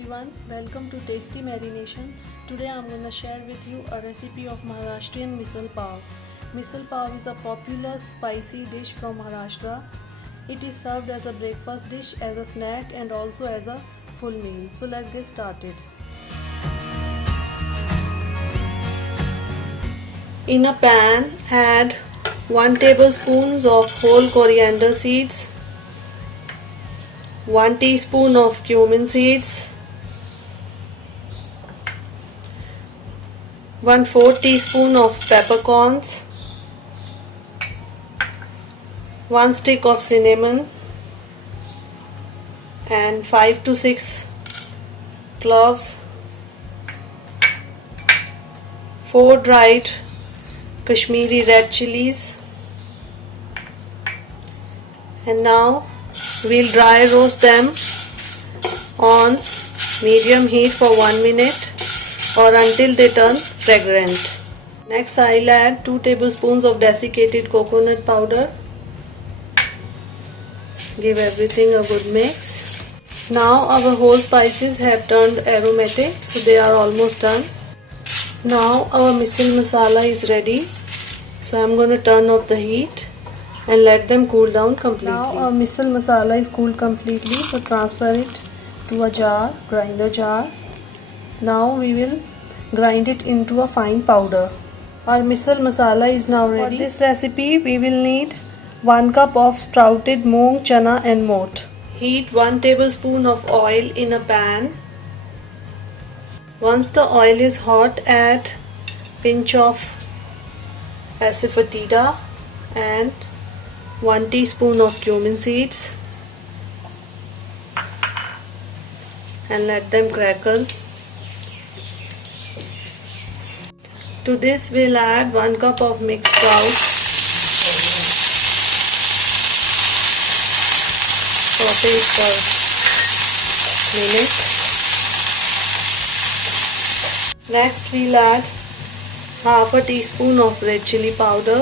everyone, welcome to Tasty Marination. Today I'm gonna share with you a recipe of Maharashtrian misal pav. Misal pav is a popular spicy dish from Maharashtra. It is served as a breakfast dish, as a snack and also as a full meal. So let's get started. In a pan, add 1 tablespoon of whole coriander seeds, 1 teaspoon of cumin seeds, 1/4 teaspoon of peppercorns, 1 stick of cinnamon, and 5 to 6 cloves, 4 dried Kashmiri red chilies, and now we'll dry roast them on medium heat for 1 minute or until they turn fragrant. Next I'll add 2 tablespoons of desiccated coconut powder. Give everything a good mix. Now our whole spices have turned aromatic, so they are almost done. Now our misal masala is ready, so I'm going to turn off the heat and let them cool down completely. Now our misal masala is cooled completely, so transfer it to a jar, grinder jar. Now we will grind it into a fine powder. Our misal masala is now ready. For this recipe we will need 1 cup of sprouted moong, chana and moat. Heat 1 tablespoon of oil in a pan. Once the oil is hot, add pinch of asafoetida and 1 teaspoon of cumin seeds and let them crackle. To this we'll add 1 cup of mixed sprouts. Saute it for a minute. Next we'll add half a teaspoon of red chili powder,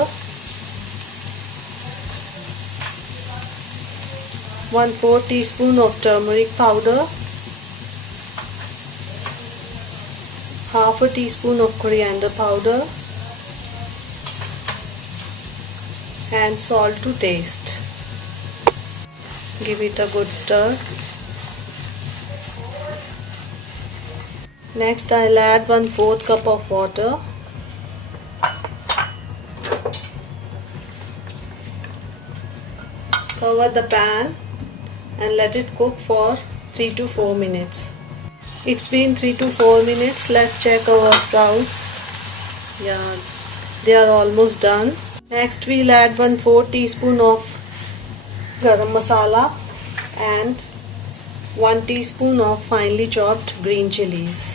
1/4 teaspoon of turmeric powder, half a teaspoon of coriander powder and salt to taste. Give it a good stir. Next I'll add 1/4 cup of water. Cover the pan and let it cook for 3 to 4 minutes. It's been 3 to 4 minutes. Let's check our sprouts. Yeah, they are almost done. Next we'll add 1/4 teaspoon of garam masala and 1 teaspoon of finely chopped green chilies.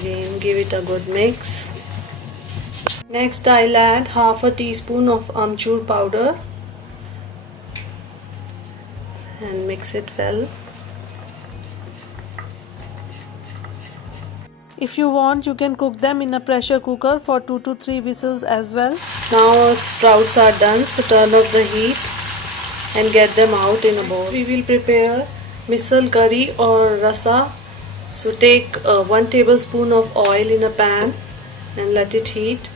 Again give it a good mix. Next I'll add half a teaspoon of amchur powder and mix it well. If you want, you can cook them in a pressure cooker for 2 to 3 whistles as well. Now our sprouts are done, so turn off the heat and get them out in a bowl. Next, we will prepare misal curry or rasa. So take 1 tablespoon of oil in a pan and let it heat.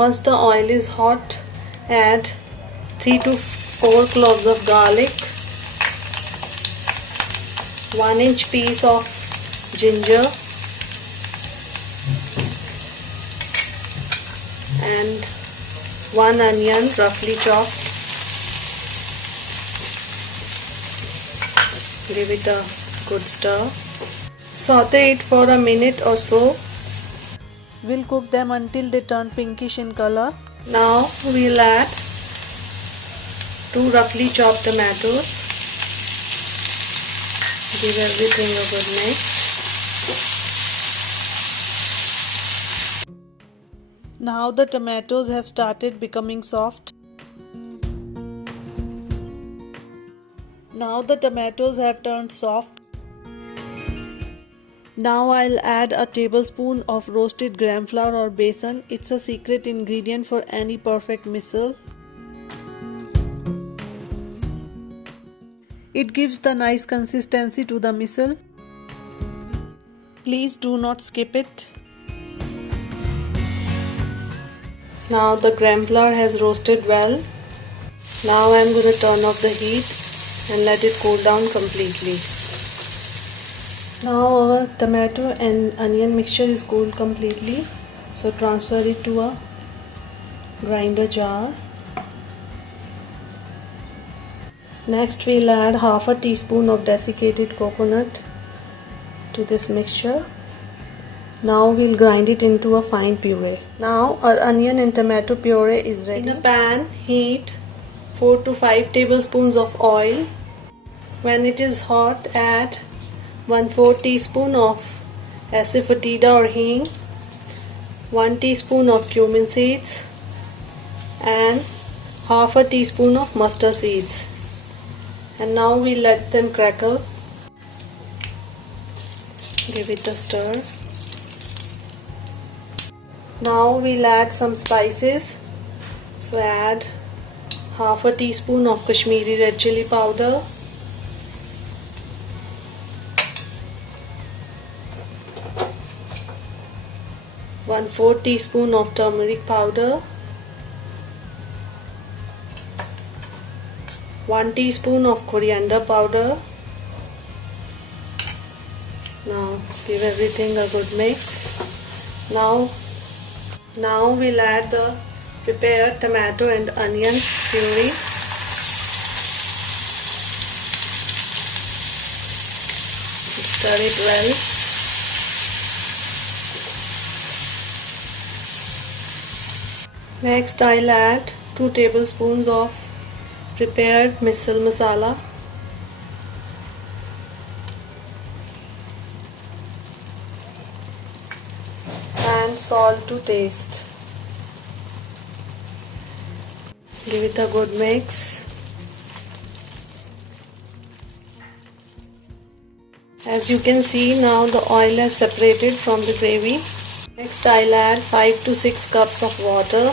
Once the oil is hot, add 3 to 4 cloves of garlic, 1-inch piece of ginger and 1 onion roughly chopped. Give it a good stir. Saute it for a minute or so. We'll cook them until they turn pinkish in color. Now we'll add 2 roughly chopped tomatoes. Give everything a good mix. Now the tomatoes have started becoming soft. Now the tomatoes have turned soft. Now I'll add a tablespoon of roasted gram flour or besan. It's a secret ingredient for any perfect misal. It gives the nice consistency to the misal. Please do not skip it. Now the gram flour has roasted well. Now I am going to turn off the heat and let it cool down completely. Now our tomato and onion mixture is cooled completely. So transfer it to a grinder jar. Next we'll add half a teaspoon of desiccated coconut to this mixture. Now we'll grind it into a fine puree. Now our onion and tomato puree is ready. In a pan, heat 4 to 5 tablespoons of oil. When it is hot, add 1/4 teaspoon of asafoetida or hing, 1 teaspoon of cumin seeds and half a teaspoon of mustard seeds. And now we let them crackle. Give it a stir. Now we'll add some spices. So add half a teaspoon of Kashmiri red chili powder, 1/4 teaspoon of turmeric powder, 1 teaspoon of coriander powder. Now give everything a good mix. Now we'll add the prepared tomato and onion puree. Stir it well. Next I'll add 2 tablespoons of prepared misal masala. And salt to taste. Give it a good mix. As you can see, now the oil has separated from the gravy. Next I'll add 5 to 6 cups of water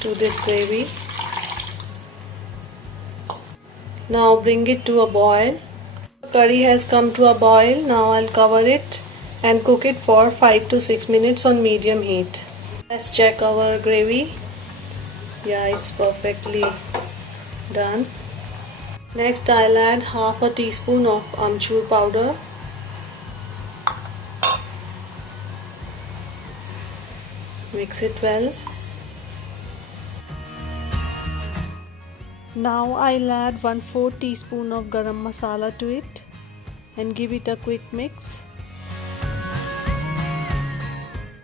to this gravy. Now bring it to a boil. Curry has come to a boil. Now I'll cover it and cook it for 5 to 6 minutes on medium heat. Let's check our gravy. Yeah, it's perfectly done. Next I'll add half a teaspoon of amchur powder. Mix it well. Now I'll add 1/4 teaspoon of garam masala to it and give it a quick mix.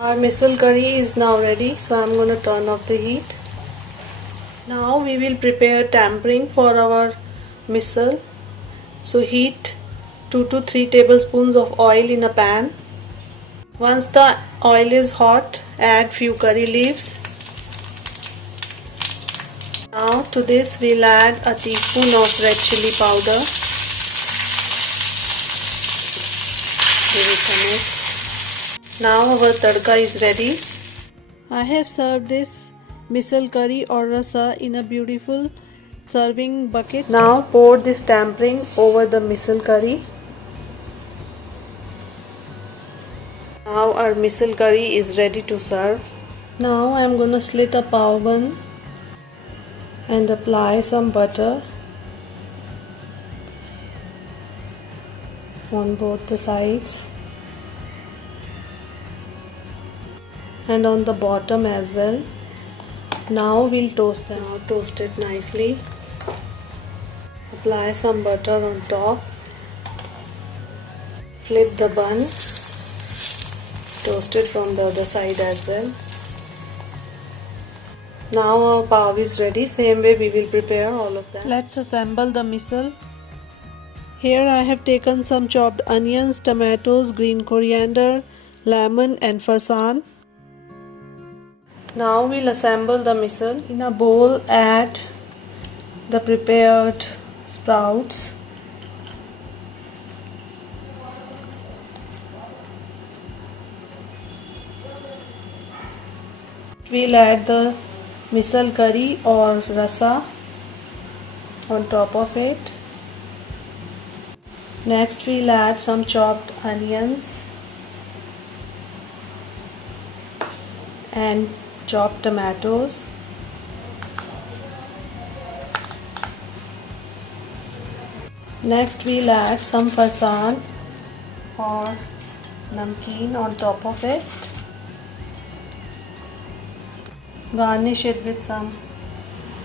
Our misal curry is now ready, so I'm going to turn off the heat. Now we will prepare tempering for our misal. So heat 2 to 3 tablespoons of oil in a pan. Once the oil is hot, add few curry leaves. Now to this we'll add a teaspoon of red chili powder. Give it a mix. Now our tadka is ready. I have served this misal curry or rasa in a beautiful serving bucket. Now pour this tempering over the misal curry. Now our misal curry is ready to serve. Now I am going to slit a pav bun and apply some butter on both the sides and on the bottom as well. Now we'll toast them. Now toast it nicely. Apply some butter on top. Flip the bun. Toast it from the other side as well. Now our pav is ready. Same way we will prepare all of them. Let's assemble the misal. Here I have taken some chopped onions, tomatoes, green coriander, lemon and farsan. Now we'll assemble the misal. In a bowl add the prepared sprouts. We'll add the misal curry or rasa on top of it. Next we'll add some chopped onions and chopped tomatoes. Next we'll add some farsan or namkeen on top of it. Garnish it with some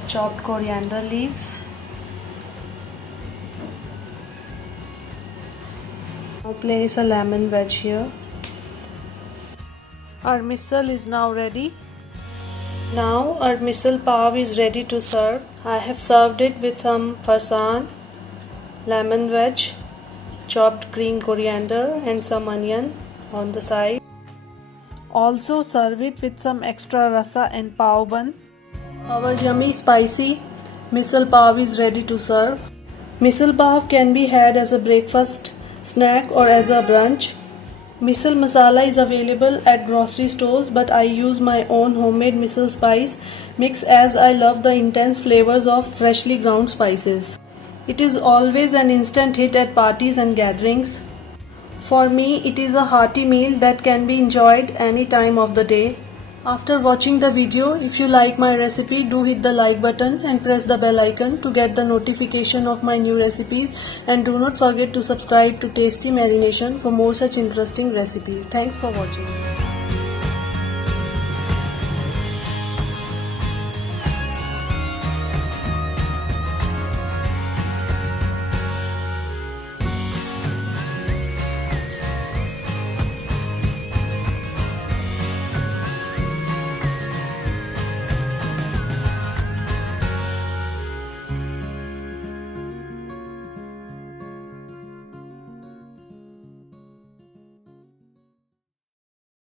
chopped coriander leaves. Now place a lemon wedge here. Our misal is now ready. Now our misal pav is ready to serve. I have served it with some farsan, lemon wedge, chopped green coriander and some onion on the side. Also serve it with some extra rasa and pav bun. Our yummy spicy misal pav is ready to serve. Misal pav can be had as a breakfast snack or as a brunch. Misal masala is available at grocery stores, but I use my own homemade misal spice mix as I love the intense flavors of freshly ground spices. It is always an instant hit at parties and gatherings. For me, it is a hearty meal that can be enjoyed any time of the day. After watching the video, if you like my recipe, do hit the like button and press the bell icon to get the notification of my new recipes, and do not forget to subscribe to Tasty Marination for more such interesting recipes. Thanks for watching.